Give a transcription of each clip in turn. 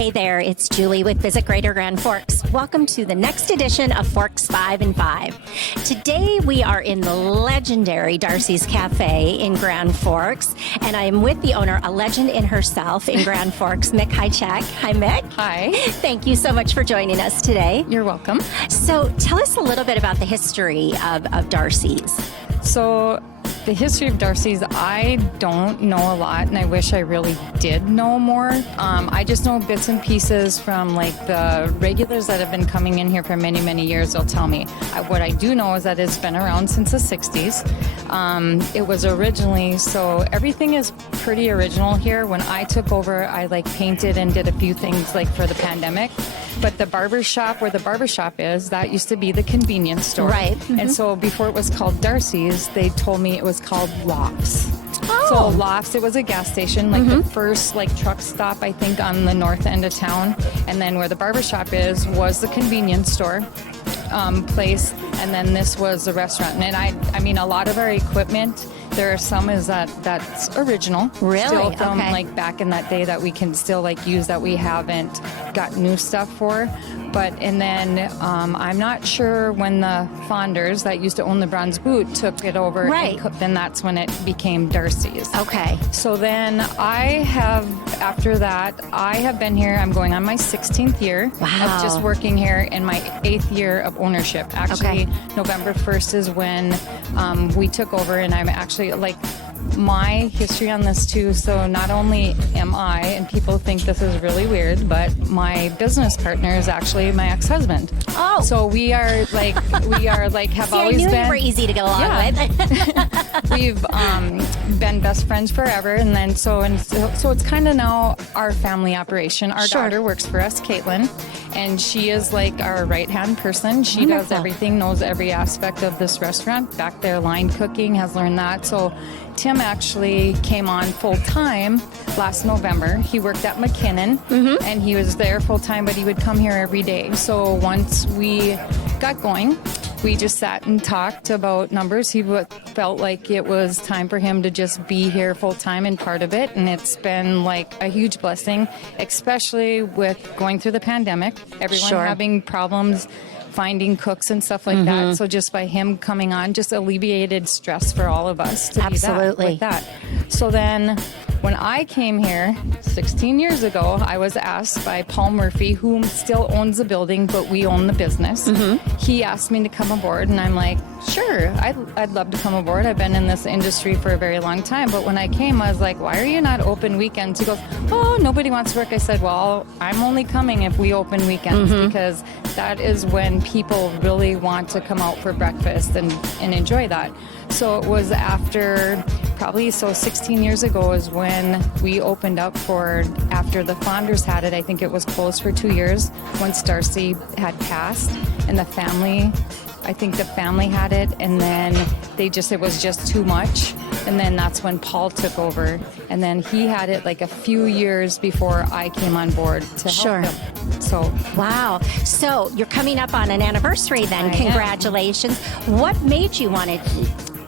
Hey there, it's Julie with Visit Greater Grand Forks. Welcome to the next edition of Forks 5 and 5. Today we are in the legendary Darcy's Cafe in Grand Forks, and I am with the owner, a legend in herself in Grand Forks, Mick Hychak. Hi, Mick. Hi. Thank you so much for joining us today. You're welcome. So tell us a little bit about the history of Darcy's. So the history of Darcy's, I don't know a lot, and I wish I really did know more. I just know bits and pieces from like the regulars that have been coming in here for many, many years. They'll tell me. What I do know is that it's been around since the 60s. It was originally, so everything is pretty original here. When I took over, I like painted and did a few things like for the pandemic. But the barber shop, where the barber shop is, that used to be the convenience store. Right. Mm-hmm. And so before it was called Darcy's, they told me it was called Lofts. Oh. So Lofts, it was a gas station, like the first like truck stop, I think, on the north end of town. And then where the barber shop is was the convenience store place. And then this was the restaurant. And I mean, a lot of our equipment, there are some that's original. Really? Still from Okay. like back in that day that we can still like use that we haven't got new stuff for. And then I'm not sure when the Fonders that used to own the Bronze Boot took it over. Right. Then that's when it became Darcy's. Okay. So then after that, I have been here, I'm going on my 16th year Wow. of just working here in my 8th year of ownership. Actually, November 1st is when we took over, and I'm actually like, my history on this too. So not only am I, and people think this is really weird, but my business partner is actually my ex-husband. Oh. So we are like have See, always I knew been. you were easy to get along with. We've been best friends forever, and then so it's kind of now our family operation. Our Sure. daughter works for us, Caitlin, and she is like our right-hand person. She does Wonderful. everything, knows every aspect of this restaurant. Back there, line cooking, has learned that. So Tim actually came on full-time last November. He worked at McKinnon, and he was there full-time, but he would come here every day. So once we got going, we just sat and talked about numbers. He felt like it was time for him to just be here full-time and part of it, and it's been like a huge blessing, especially with going through the pandemic, everyone Sure. having problems finding cooks and stuff like that. So just by him coming on, just alleviated stress for all of us to Absolutely. be that, with that. So then when I came here 16 years ago, I was asked by Paul Murphy, who still owns the building, but we own the business. He asked me to come aboard, and I'm like, sure, I'd love to come aboard. I've been in this industry for a very long time. But when I came, I was like, why are you not open weekends? He goes, oh, nobody wants to work. I said, well, I'm only coming if we open weekends, because that is when people really want to come out for breakfast and enjoy that. So it was after probably 16 years ago is when we opened up after the Fonders had it. I think it was closed for 2 years once Darcy had passed, and I think the family had it, and then it was just too much. And then that's when Paul took over, and then he had it like a few years before I came on board to help him. So Wow. So you're coming up on an anniversary then. I am. Congratulations. What made you want to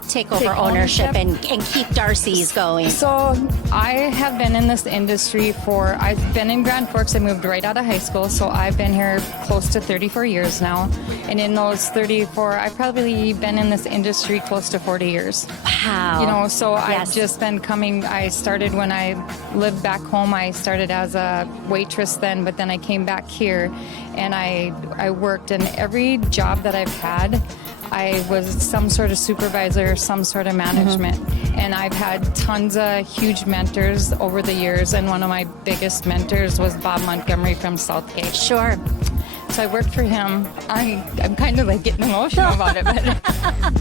take over ownership and keep Darcy's going? So I have been in this industry I've been in Grand Forks. I moved right out of high school, so I've been here close to 34 years now. And in those 34, I've probably been in this industry close to 40 years. Wow. So Yes. I've just been coming. I started when I lived back home. I started as a waitress then, but then I came back here, and I worked in every job that I've had. I was some sort of supervisor, some sort of management, and I've had tons of huge mentors over the years, and one of my biggest mentors was Bob Montgomery from Southgate. Sure. So I worked for him. I'm kind of like getting emotional about it, but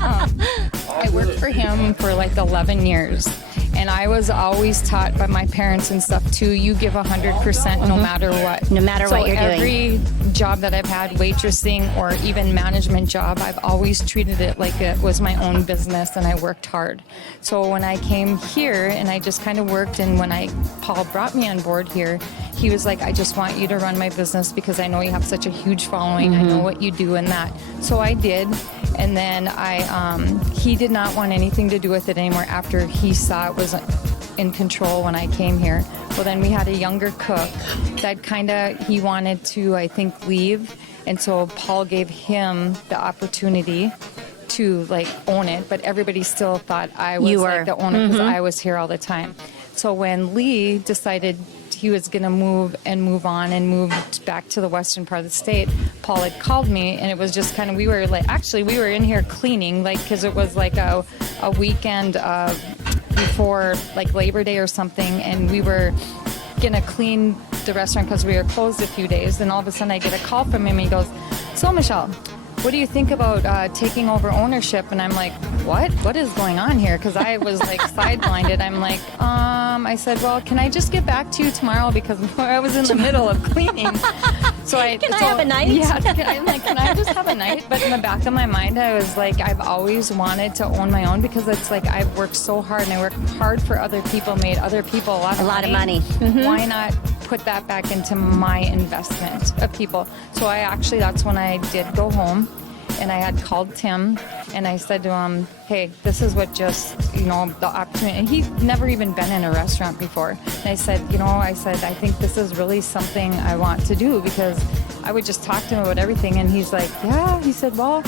I worked for him for like 11 years. And I was always taught by my parents and stuff too, you give 100% no matter what. No matter what you're doing. Every job that I've had, waitressing or even management job, I've always treated it like it was my own business, and I worked hard. So when I came here and I just kind of worked, and when Paul brought me on board here, he was like, I just want you to run my business because I know you have such a huge following. I know what you do and that. So I did. And then he did not want anything to do with it anymore after he saw it was in control when I came here. Well, then we had a younger cook that he wanted to, I think, leave. And so Paul gave him the opportunity to like own it, but everybody still thought I was like the owner because I was here all the time. So when Lee decided he was going to move on and moved back to the western part of the state, Paul had called me, and it was just kind of, we were in here cleaning, like, because it was like a weekend before like Labor Day or something, and we were going to clean the restaurant because we were closed a few days. And all of a sudden I get a call from him, and he goes, "So Michelle, what do you think about taking over ownership?" And I'm like, what is going on here? Because I was like sideblinded. I'm like, I said, well, can I just get back to you tomorrow? Because I was in the middle of cleaning. Can I have a night? Yeah, can I just have a night? But in the back of my mind, I was like, I've always wanted to own my own, because it's like I've worked so hard, and I worked hard for other people, made other people a lot of money. Mm-hmm. Why not put that back into my investment of people? So that's when I did go home. And I had called Tim, and I said to him, hey, this is what the opportunity. And he'd never even been in a restaurant before. And I said, I think this is really something I want to do, because I would just talk to him about everything. And he's like, yeah. He said, well,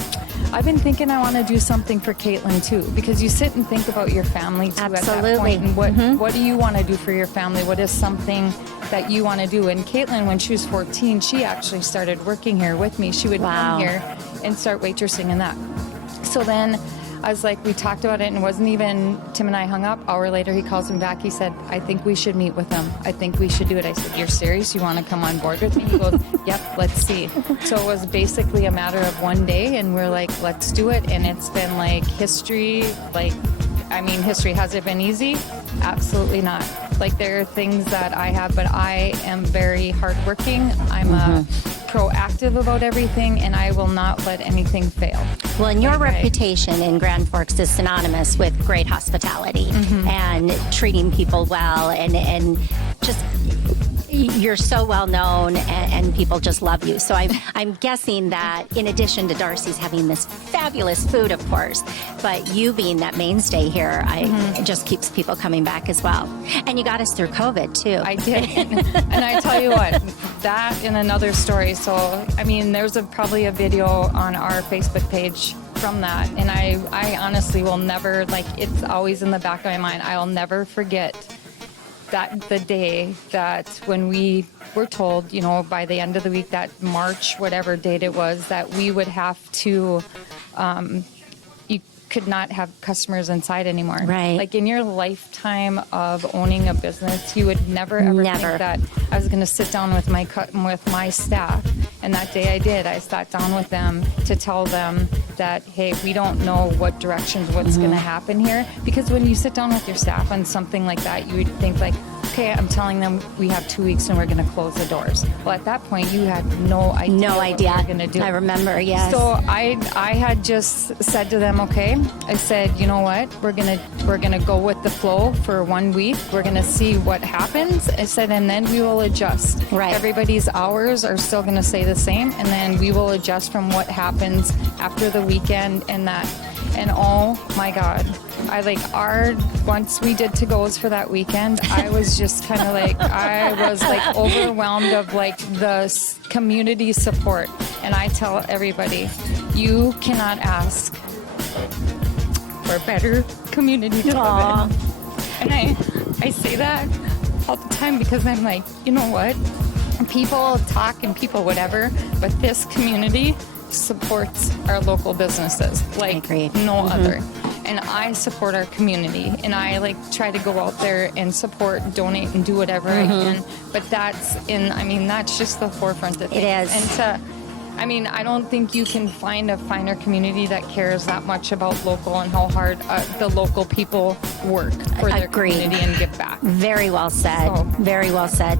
I've been thinking I want to do something for Caitlin too, because you sit and think about your family too. Absolutely. At that point. And what do you want to do for your family? What is something that you want to do? And Caitlin, when she was 14, she actually started working here with me. She would come here and start waitressing and that. So then I was like, we talked about it, and it wasn't even, Tim and I hung up. Hour later, he calls him back. He said, I think we should meet with them. I think we should do it. I said, you're serious? You want to come on board with me? He goes, yep, let's see. So it was basically a matter of one day, and we're like, let's do it. And it's been like history. History. Has it been easy? Absolutely not. Like, there are things that I have, but I am very hardworking. I'm proactive about everything, and I will not let anything fail. Well, and your reputation in Grand Forks is synonymous with great hospitality and treating people well, and just you're so well known, and people just love you. So I'm guessing that in addition to Darcy's having this fabulous food, of course, but you being that mainstay here, it just keeps people coming back as well. And you got us through COVID too. I did. And I tell you what, that and another story. So, there's probably a video on our Facebook page from that. And I honestly will never, it's always in the back of my mind. I'll never forget that the day that when we were told, by the end of the week, that March, whatever date it was, that we would have to, you could not have customers inside anymore. Right. Like, in your lifetime of owning a business, you would never think that I was going to sit down with my staff. And that day I did. I sat down with them to tell them that, hey, we don't know what's going to happen here. Because when you sit down with your staff on something like that, you would think like, okay, I'm telling them we have 2 weeks and we're going to close the doors. Well, at that point, you had no idea what we were going to do. I remember, yes. So I had just said to them, okay, I said, you know what, we're gonna go with the flow for 1 week. We're gonna see what happens. I said, and then we will adjust. Right. Everybody's hours are still gonna stay the same, and then we will adjust from what happens after the weekend and that. And oh my God, once we did to-goes for that weekend, I was just kind of I was overwhelmed of the community support. And I tell everybody, you cannot ask for better community to live in. And I say that all the time, because I'm like, you know what? People talk and people whatever, but this community supports our local businesses like no other. And I support our community, and I try to go out there and support, donate, and do whatever I can. But that's just the forefront of things. It is. And I don't think you can find a finer community that cares that much about local and how hard the local people work for their community and give back. Very well said. Very well said.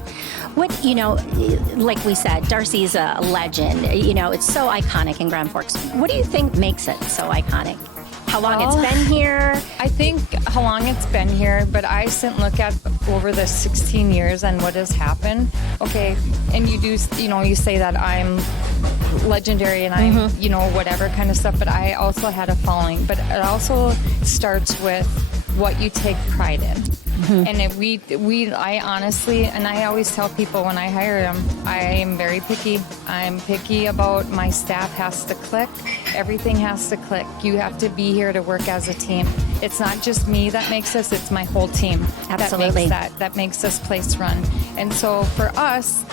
What, like we said, Darcy's a legend. It's so iconic in Grand Forks. What do you think makes it so iconic? How long it's been here? I think how long it's been here, but I sit and look at over the 16 years and what has happened. Okay, and you say that I'm legendary and I'm, whatever kind of stuff, but I also had a following. But it also starts with what you take pride in. And I honestly, and I always tell people when I hire them, I am very picky. I'm picky about my staff has to click. Everything has to click. You have to be here to work as a team. It's not just me that makes us, it's my whole team. Absolutely. That makes this place run. And so for us,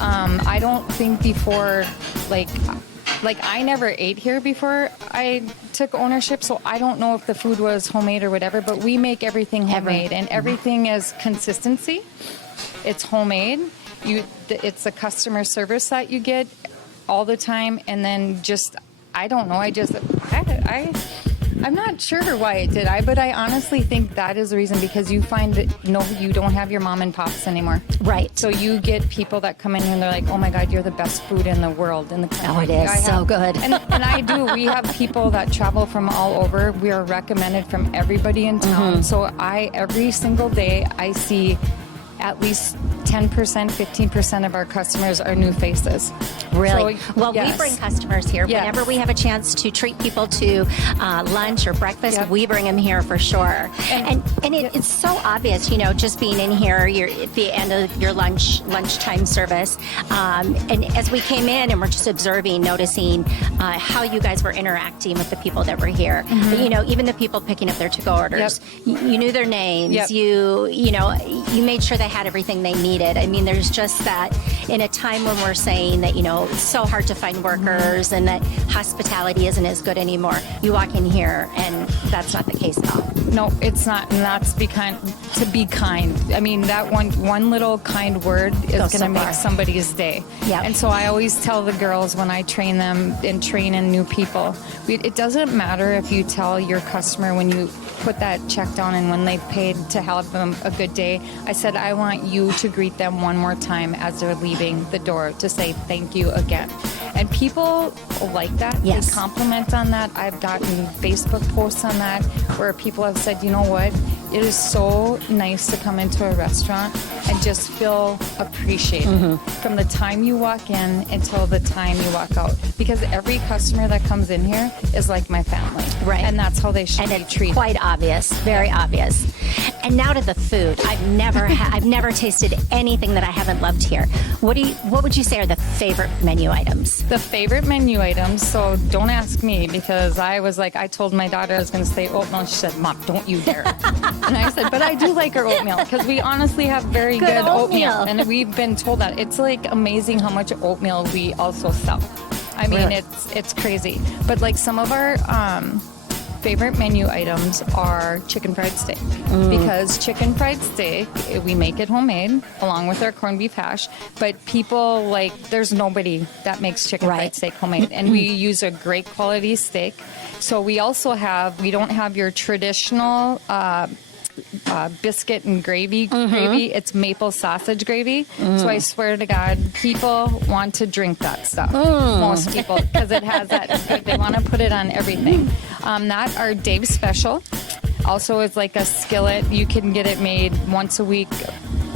I don't think before, like I never ate here before I took ownership, so I don't know if the food was homemade or whatever, but we make everything homemade, and everything is consistency. It's homemade. It's the customer service that you get all the time, and then just, I don't know, I'm not sure why it did, but I honestly think that is the reason, because you find that, no, you don't have your mom and pops anymore. Right. So you get people that come in here and they're like, oh my God, you're the best food in the world. In the country. Oh, it is so good. And I do. We have people that travel from all over. We are recommended from everybody in town. So every single day, I see at least 10%, 15% of our customers are new faces. Really? So, well, yes. we bring customers here. Yes. Whenever we have a chance to treat people to lunch or breakfast, we bring them here for sure. And it's so obvious, just being in here, you're at the end of your lunchtime service. And as we came in and we're just observing, noticing how you guys were interacting with the people that were here. Even the people picking up their to-go orders. You knew their names. You made sure they had everything they needed. I mean, there's just that in a time when we're saying that, it's so hard to find workers and that hospitality isn't as good anymore. You walk in here and that's not the case at all. No, it's not. And that's to be kind. I mean, that one little kind word is going to make somebody's day. Yeah. And so I always tell the girls when I train them and train in new people, it doesn't matter if you tell your customer when you put that check down and when they've paid to help them a good day. I said, I want you to greet them one more time as they're leaving the door to say thank you again. And people like that. Yes. They compliment on that. I've gotten Facebook posts on that where people have said, you know what? It is so nice to come into a restaurant and just feel appreciated from the time you walk in until the time you walk out. Because every customer that comes in here is like my family. Right. And that's how they should be treated. And it's quite obvious, very obvious. And now to the food. I've never tasted anything that I haven't loved here. What would you say are the favorite menu items? The favorite menu items, so don't ask me, because I told my daughter I was going to say oatmeal, and she said, Mom, don't you dare. And I said, but I do like our oatmeal, because we honestly have very good oatmeal. And we've been told that. It's like amazing how much oatmeal we also sell. I mean, really? It's crazy. But like some of our favorite menu items are chicken fried steak, because chicken fried steak, we make it homemade along with our corned beef hash, but people there's nobody that makes chicken fried steak homemade, and we use a great quality steak. So we don't have your traditional biscuit and gravy. It's maple sausage gravy. So I swear to God, people want to drink that stuff. Most people, because it has that. They want to put it on everything. That our Dave's special. Also, is like a skillet. You can get it made once a week.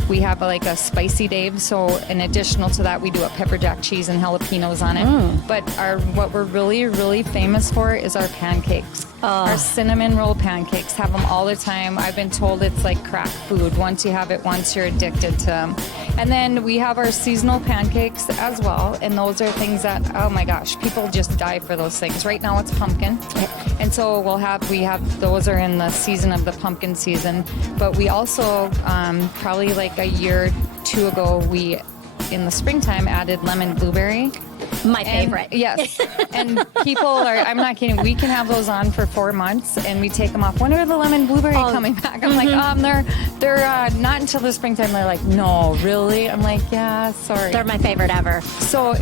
We have a spicy Dave, so in additional to that, we do a pepper jack cheese and jalapenos on it. But what we're really, really famous for is our pancakes. Our cinnamon roll pancakes, have them all the time. I've been told it's like crack food. Once you have it once, you're addicted to them. And then we have our seasonal pancakes as well, and those are things that, oh my gosh, people just die for those things. Right now it's pumpkin, and so we have those are in the season of the pumpkin season. But we also probably a year or two ago, we in the springtime added lemon blueberry. My favorite. Yes. And people I'm not kidding, we can have those on for 4 months and we take them off. When are the lemon blueberry coming back? I'm like, they're not until the springtime. They're like, no, really? I'm like, yeah, sorry. They're my favorite ever. So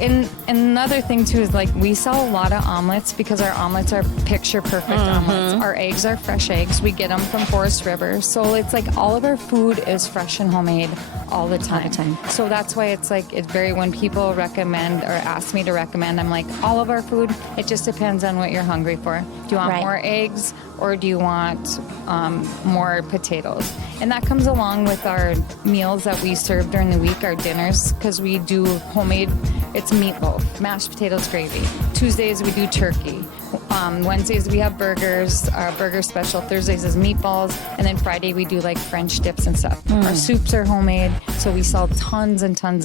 another thing too is we sell a lot of omelets, because our omelets are picture perfect omelets. Our eggs are fresh eggs. We get them from Forest River. So it's all of our food is fresh and homemade all the time. So that's why it's very, when people recommend or ask me to recommend, I'm like, all of our food, it just depends on what you're hungry for. Do you want more eggs, or do you want more potatoes? And that comes along with our meals that we serve during the week, our dinners, because we do homemade, it's meatloaf, mashed potatoes, gravy. Tuesdays we do turkey. Wednesdays we have burgers, our burger special. Thursdays is meatballs, and then Friday we do like French dips and stuff. Our soups are homemade, so we sell tons and tons of